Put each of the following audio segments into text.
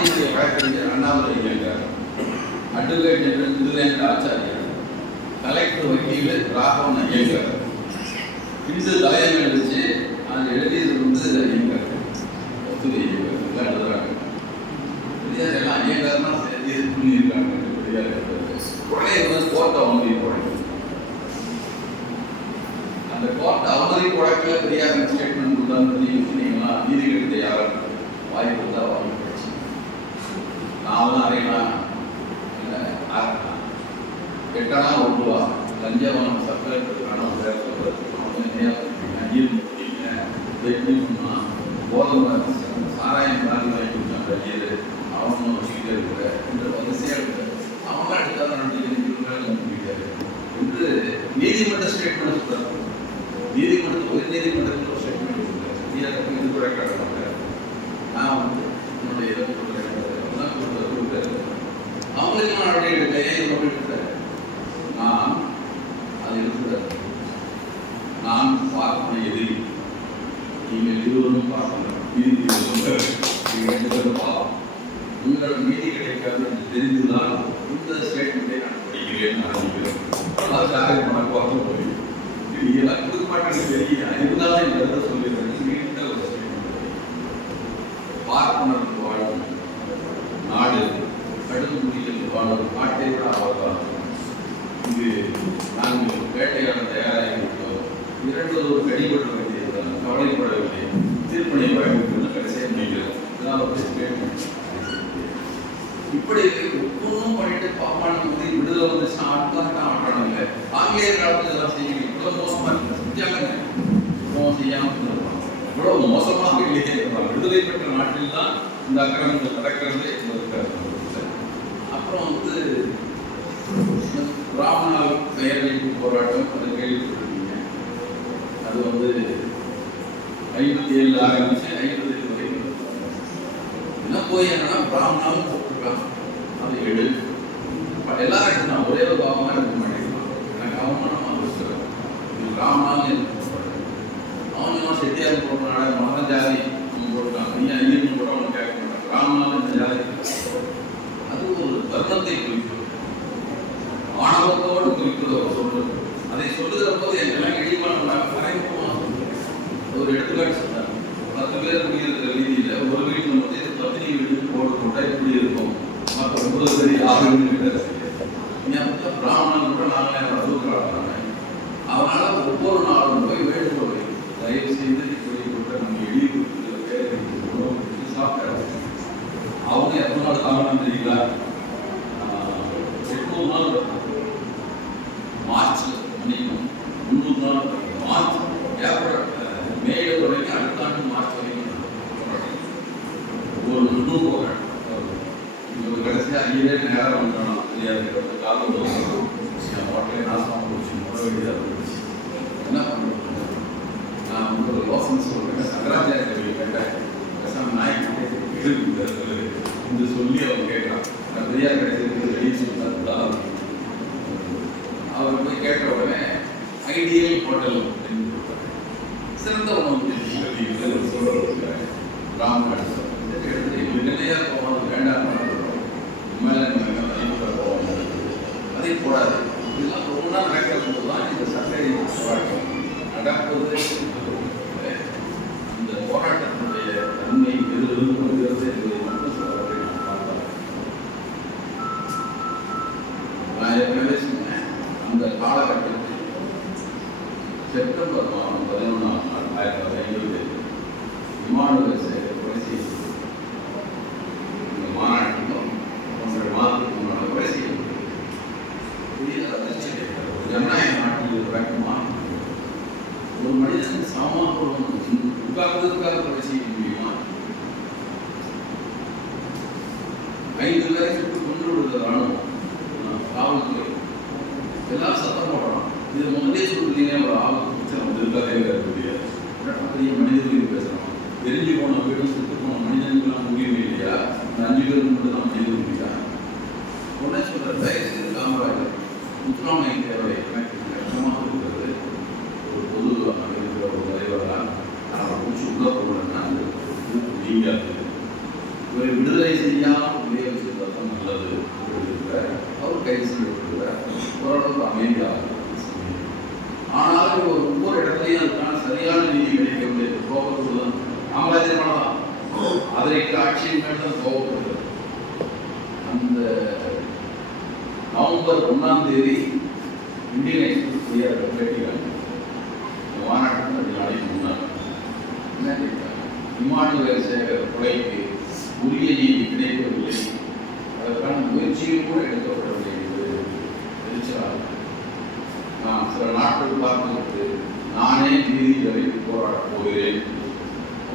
பாரதியுடைய வழக்கறிஞர் Annamalai Iyengar advocate general Thiruvenkata Achariyar collector வக்கீல் ராகவன் ஐயங்கார் இந்து தலையங்கள் எழுதிச்சு அது எழுதியது வந்து ஐயங்கார் கஸ்தூரி ஐயங்கார் எல்லாம் எழுதுறாங்க பெரியார் எல்லாம் ஐயங்கார் தான் இது பண்ணியிருக்காங்க பெரியார் உடனே வந்து கோர்ட்டை அவமதி வழக்கு அந்த கோர்ட்டை அவமதி வழக்கில் பெரியார் ஸ்டேட்மெண்ட் கொடுத்தாருன்னு நீங்களா நீதிகளுக்கு யாரும் வாய்ப்பு தான் வாங்க. போச்சு நான் இல்லை எட்டனா ஒன்றுவா ரூபா லஞ்சவனம் சர்க்கரைக்கான கோதுமை சாராயம் காலி வாங்கி கொடுத்தான் வெளியே அவனும் வச்சுக்கிட்டே இருக்கிற என்று வரிசையாக இருக்கிற அவங்களாம் எடுத்தால் நடத்திக்கிட்டு என்று நீதிமன்ற ஸ்டேட்மெண்ட் சொல்றாங்க நீதிமன்றத்தில் உயர் நீதிமன்றத்தில் ஒரு ஸ்டேட்மெண்ட் கொடுக்குறாரு நீ அதை போய் இது கூட காட்ட மாட்டேன் நான் வந்து என்னுடைய இதை கொடுக்குறேன் அதெல்லாம் கொடுக்குறாரு கொடுக்குறாரு அவங்களுக்கு நான் நான் அது இருக்கிறது நான் பார்ப்பன எதிரி. நீங்கள் இருவரும் பார்க்கணும் நீதி நீங்கள் ரெண்டு பேரும் உங்களோட நீதி கிடைக்காது என்று தெரிந்துதான் இந்த ஸ்டேட்மெண்ட்டை நான் படிக்கிறேன் ஆரம்பிக்கிறேன் அதுக்காக உனக்கு பார்க்க போய் இது எல்லாம் கொடுக்க தெரியும் இருந்தாலும் இந்த இடத்த சொல்லிடுறேன் முடிகிறது இதான் ஒரு இப்படி ஒவ்வொன்றும் பண்ணிட்டு பாப்பான வந்து விடுதலை வந்துச்சுன்னா ஆட்டம் ஆட்டணும் இல்லை ஆங்கிலேயர் காலத்துல இதெல்லாம் செய்யல இவ்வளோ மோசமா இருக்கு. செஞ்சாங்க இவ்வளவு செய்யாம இவ்வளோ இவ்வளவு மோசமாக இல்லையே விடுதலை பெற்ற நாட்டில் தான் இந்த அக்கிரமங்கள் நடக்கிறது அப்புறம் வந்து ராமநாள் பெயர் போராட்டம் அதை கேள்விப்பட்டிருக்கீங்க. அது வந்து ஐம்பத்தி ஏழு ஆரம்பிச்சு என்ன போய் என்னன்னா பிராமணாவும் போட்டிருக்கான் அது எடு பட் எல்லாரும் நான் ஒரே ஒரு பாவமாக இருக்க மாட்டேங்கிறான் எனக்கு அவமானம் அவசியம் இது பிராமணாவும் எனக்கு அவனும் செட்டியார் போடுறான மன ஜாதி அவன் நீ ஐயன் கூட அவன் கேட்க மாட்டான். பிராமணாவும் இந்த ஜாதி. அது ஒரு தர்மத்தை குறிக்கும் ஆணவத்தோடு குறிப்பது அவர் சொல்றது. அதை சொல்லுகிற போது எங்கெல்லாம் இடிமான மறைமுகமாக ஒரு எடுத்துக்காட்டு சொன்னார் பத்து பேர் குடியிருக்கிற வீதியில ஒரு வீட்டில் வந்து இது பத்தினி வீடு போட்டு போட்டா இப்படி இருக்கும் மற்ற ஒன்பது பேர் ஆறு வீடு கிட்ட பிராமணன் கூட நாங்களே அதுக்குறாங்க அதனால ஒவ்வொரு நாளும் போய் வேண்டுகோள் தயவு செய்து இப்படி கூட நம்ம எளிய கொடுக்குற பேரை உணவு கொடுத்து அவங்க எத்தனை நாள் தாங்கணும் தெரியுங்களா? ஆஹ், எட்நூறு நாள் மார்ச் மணிக்கும் முந்நூறு நாள் மார்ச் ஏப்ரல் மே வரைக்கும் அடுத்த ஆண்டு மார்ச் வரைக்கும் ஒரு முந்நூறு போகிறேன் இவங்க கடைசியாக ஐயரே நேரம் வந்துடணும் தெரியாது. காலம் தோணும் என் ஹோட்டலே நாசமாக போச்சு முறை வேண்டியதாக போச்சு என்ன பண்ணுறது நான் வந்து ஒரு யோசனை சொல்கிறேன் சங்கராச்சாரிய கல்வி கேட்டேன் பேசாம நாய்க்கு இருக்கு இந்த சொல்லி அவன் கேட்குறான் நான் பெரியார் கிடைச்சதுக்கு வெளியே சொல்லிட்டாரு அவர் போய் கேட்ட உடனே ஐடியல் ஹோட்டல் அப்படின்னு கொடுத்தாரு. சிறந்த உணவு சொல்றாங்க ராம்நாடு எடுத்து போகணும் வேண்டாம் மேலே போவோம் அதை போடாது. இதெல்லாம் ரொம்ப நாள் நடக்கிறது தான் இந்த சட்டை நடப்பது ஐந்து பேரை சுட்டு கொண்டு விடுகிற ராணுவம் காவல்துறை. எல்லாம் சத்தம் போடுறான் இது முதலே சொல்றீங்க ஒரு ஆபத்து பிரச்சனை வந்து இருக்காதே இருக்கக்கூடிய பெரிய மனித உயிர் எரிஞ்சு போன வீடும் சுட்டு போன மனிதனுக்கெல்லாம் முடியவே இல்லையா? இந்த அஞ்சு பேருக்கு மட்டும் தான் மனித முடியா உடனே சொல்ற தயவு செய்து காமராஜர் முத்துராமலை தேவை எனக்கு கஷ்டமாக இருக்கிறது. ஒரு பொது இருக்கிற ஒரு தலைவராக நான் பூச்சி உள்ள போகிறேன்னா நீங்காது இவரை விடுதலை செய்யாமல் ஓரளவுக்கு ஆனாலும் ஒரு ஒவ்வொரு இடத்துலையும் அதுக்கான சரியான நீதி கிடைக்கவில்லை கோபத்தோடு தான் காமராஜர் தான் அதை ஆட்சியின் மேல் தான் கோபப்படுகிறது அந்த நவம்பர் ஒன்றாம் தேதி இந்தியன் எக்ஸ்பிரஸ் குடியார பேட்டிகள் மாநாட்டம் ரெண்டு நாளைக்கு முன்னாள் என்ன கேட்டாங்க இமானுவேல் சேகர் கொலைக்கு உரிய நீதி கிடைக்கவில்லை அதற்கான முயற்சியும் கூட எடுக்கப்படவில்லை என்று தெரிவிச்சார் நான் சில நாட்கள் பார்த்துவிட்டு நானே நீதி வரைக்கும் போராட போகிறேன்.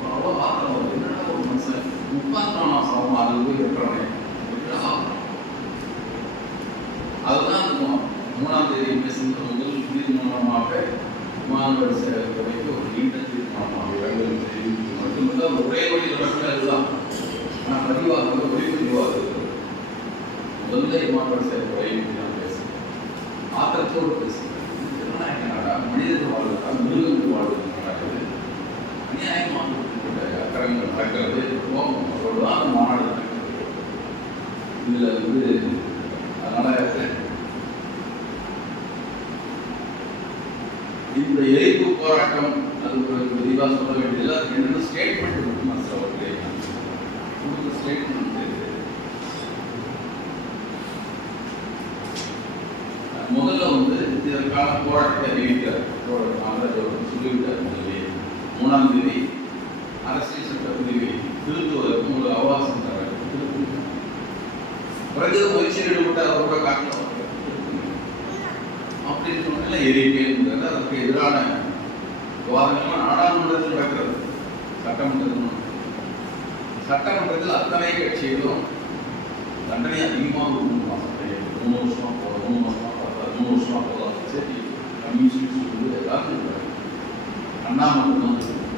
அவ்வளோ ஆத்திரம் வருது. என்னடா ஒரு மனுஷன்? முப்பத்தாம் சமம் அது போய் இருக்கிறானே அதுதான் மூணாம் தேதி பேசுகின்ற முதல் தீர்மானமாக மாணவர் சேவைக்கு ஒரு நீண்ட தீர்மானமாக வேண்டும் மட்டுமல்ல ஒரே வழி நடக்கிற அதுதான். நான் பதிவாக ஒளி பதிவாக முதல்ல மாணவர் சேவை நான் பேசுகிறேன் ஆத்திரத்தோடு பேசுகிறேன் இதெல்லாம் என்னடா மனிதர்கள் வாழ்வதா மிருகங்கள் வாழ்வது நடக்குது அநியாயமாக அக்கறங்கள் நடக்கிறது கோபம் அதோடு மாநாடு இதில் வந்து அதனால் இந்த எரிப்பு போராட்டம் அது ஒரு விரிவாக சொல்ல வேண்டியதில்லை. அதுக்கு என்னென்ன ஸ்டேட்மெண்ட் இருக்கு மாஸ்டர் அவர்களே உங்களுக்கு ஸ்டேட்மெண்ட் முதல்ல வந்து இதற்கான போராட்டத்தை அறிவிக்கிறார் காங்கிரஸ் அவர்கள் சொல்லிவிட்டார். முதலே மூணாம் தேதி பிறகு முயற்சியில் ஈடுபட்ட அவரோட காரணம் அப்படின்னு சொன்னால எரிக்கைங்கிறது அதற்கு எதிரான விவாதங்கள்லாம் நாடாளுமன்றத்தில் நடக்கிறது. சட்டமன்றத்தில் சட்டமன்றத்தில் அத்தனை கட்சிகளும் தண்டனை அதிகமாக ஒரு மூணு மாதம் மூணு வருஷமா போதும் மூணு மாசமா போதும் மூணு வருஷமா போதும் சரி கம்யூனிஸ்ட் சொல்லி எல்லாரும் சொல்றாங்க. அண்ணா மட்டும்தான் சொல்றாங்க.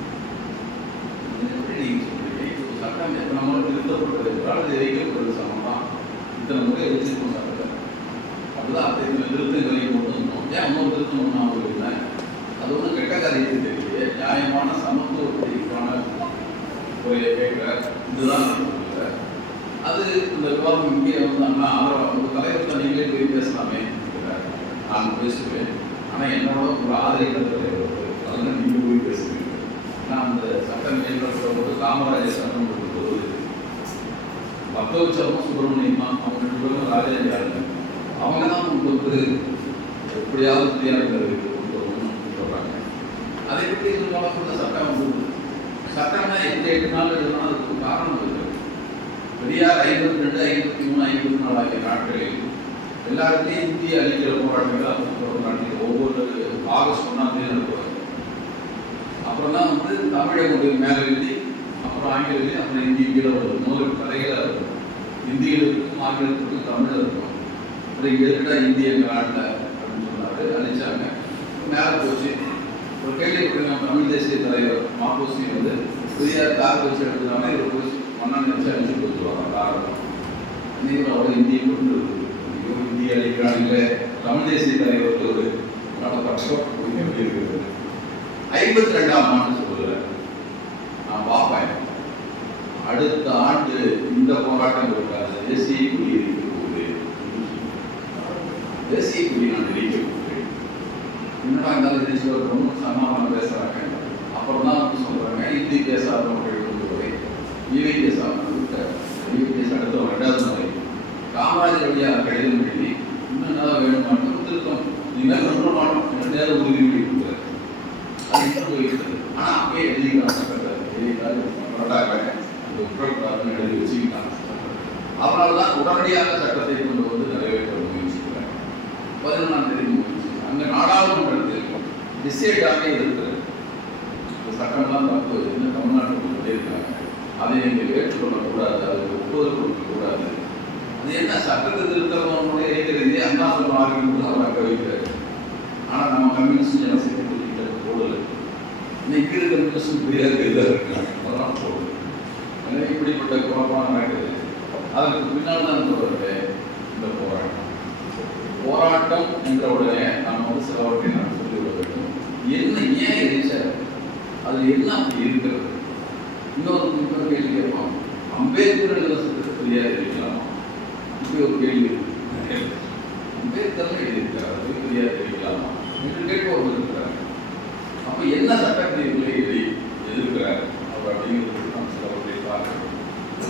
இது எப்படி நீங்க சொல்றீங்க? இது ஒரு சட்டம் எத்தனை முறை திருத்தப்பட்டது என்றால் அது எரிக்கப்படுறது சமம் இத்தனை முறை எரிச்சிருக்கோம் சட்டத்தை அதுதான் அத்தனை திருத்தங்களை கொண்டு வந்தோம் ஏன் இல்லை. அது ஒன்றும் கெட்ட காரியத்தை தெரியல நியாயமான சமத்துவத்திற்கான ஒரு கேட்குற இதுதான் அது இந்த விவாதம் இங்கே வந்தாங்கன்னா அண்ணா அவர் உங்க தலைவர்கிட்ட நீங்களே போய் பேசலாமே நான் பேசுவேன். ஆனால் என்னோட ஒரு ஆதரவு தலைவர் அதெல்லாம் நீங்கள் போய் பேசுவீங்க. நான் அந்த சட்டம் மேம்படுத்த போது காமராஜர் சட்டம் கொடுக்கும்போது பக்தவச்சரமும் சுப்பிரமணியம் அவங்க ரெண்டு பேரும் ராஜாஜி அவங்க தான் உங்களுக்கு எப்படியாவது தியானங்களுக்கு கொண்டு வரணும்னு சொல்கிறாங்க அதை பற்றி இது வளர்க்குறது சட்டம் வந்து சட்டம்னா எட்டு எட்டு நாள் எழுதணும். அதுக்கு காரணம் இருக்கு. பெரியார் ஐம்பத்தி ரெண்டு ஐம்பத்தி மூணு ஐம்பத்தி நாலு ஆகிய நாட்களில் எல்லாருமே இந்திய அழிக்கிற போராட்டங்கள் நடத்தி ஒவ்வொரு ஆகஸ்ட் ஒன்றாம் தேதி நடத்துவாங்க. அப்புறம் தான் வந்து தமிழை கொண்டு மேலே எழுதி அப்புறம் ஆங்கிலம் அப்புறம் இந்தி கீழே வரும் முதல் கதைகளாக இருக்கும். இந்தியில் இருக்கும் ஆங்கிலத்துக்கும் தமிழில் இருக்கும். அப்புறம் இங்கே இருக்கிற இந்திய நாட்டில் அப்படின்னு சொன்னாரு மேலே போச்சு. ஒரு கேள்வி கொடுங்க தமிழ் தேசிய தலைவர் மாப்போசி வந்து. பெரியார் கார் வச்சு எடுத்ததுனால இவர் போச்சு மன்னன் நினச்சி அழிச்சு கொடுத்துருவாங்க காரணம் நீங்கள் அவர் இந்திய கொண்டு ஐயோ இந்திய அழிக்கிறாங்களே தமிழ் தேசிய தலைவருக்கு ஒரு நல்ல பட்சம் எப்படி இருக்குது? ஐம்பத்தி ரெண்டாம் ஆண்டு சொல்லுறேன். நான் பார்ப்பேன். அடுத்த ஆண்டு இந்த போராட்டம் இருக்காது. தேசிய கொடி இருக்க போகுது தேசிய கொடி நான் எரிக்க போகிறேன் என்னடா இருந்தாலும் தேசிய ஒருத்தரும் சமாதானம் பேசுறாங்க. அப்புறம் தான் வந்து சொல்றாங்க இந்தி பேசாதவர்கள் வந்து போய் இவை பேசாதவர்கள் அடுத்த ரெண்டாவது முறை. காமராஜருடைய கடிதம் எழுதி இன்னும் என்ன வேணுமான்னு திருத்தம் நீங்கள் ரொம்ப மாட்டோம் நேரம் உறுதி கொடுக்குறாரு அது இன்னும் போயிருக்குது ஆனா அப்பயே எழுதிக்கிறாங்க சட்டத்தை எழுதிக்கிறாரு எழுதி வச்சுக்கிட்டாங்க. அவரால் தான் உடனடியாக சட்டத்தை கொண்டு வந்து நிறைவேற்ற முயற்சிக்கிறார் பதினொன்றாம் தேதி முயற்சி அந்த நாடாளுமன்ற டிசைடாகவே இருக்கிறது. இந்த சட்டம்லாம் தப்பு. என்ன தமிழ்நாட்டில் சொல்லியிருக்காங்க. அதை நீங்கள் ஏற்றுக்கொள்ளக்கூடாது. அதுக்கு ஒப்புதல் கொடுக்கக்கூடாது அது என்ன? சட்டத்தை திருத்தவங்களுடைய இருக்கிறது அண்ணா சொன்னார்கள் அவர் அங்கே வைக்கிறார். ஆனால் நம்ம கம்யூனிஸ்ட் ஜனசக்தி குறிப்பிட்ட போடல. இன்னைக்கு இருக்கிற கம்யூனிஸ்ட் பெரியார் கைதாக இருக்காங்க. அதான் போடல. எனவே இப்படிப்பட்ட குழப்பம் நடக்குது அதற்கு பின்னால் தான் தொடர்ந்து இந்த போராட்டம் போராட்டம் என்ற உடனே நாம் வந்து சிலவற்றை நான் சொல்லிவிட வேண்டும் என்ன அது என்ன இருக்கிறது. இன்னொரு இன்னொரு கேள்வி கேட்பாங்க. அம்பேத்கர் எழுத சட்டத்தை பெரியார் எழுதிக்கலாமா இப்படி ஒரு கேள்வி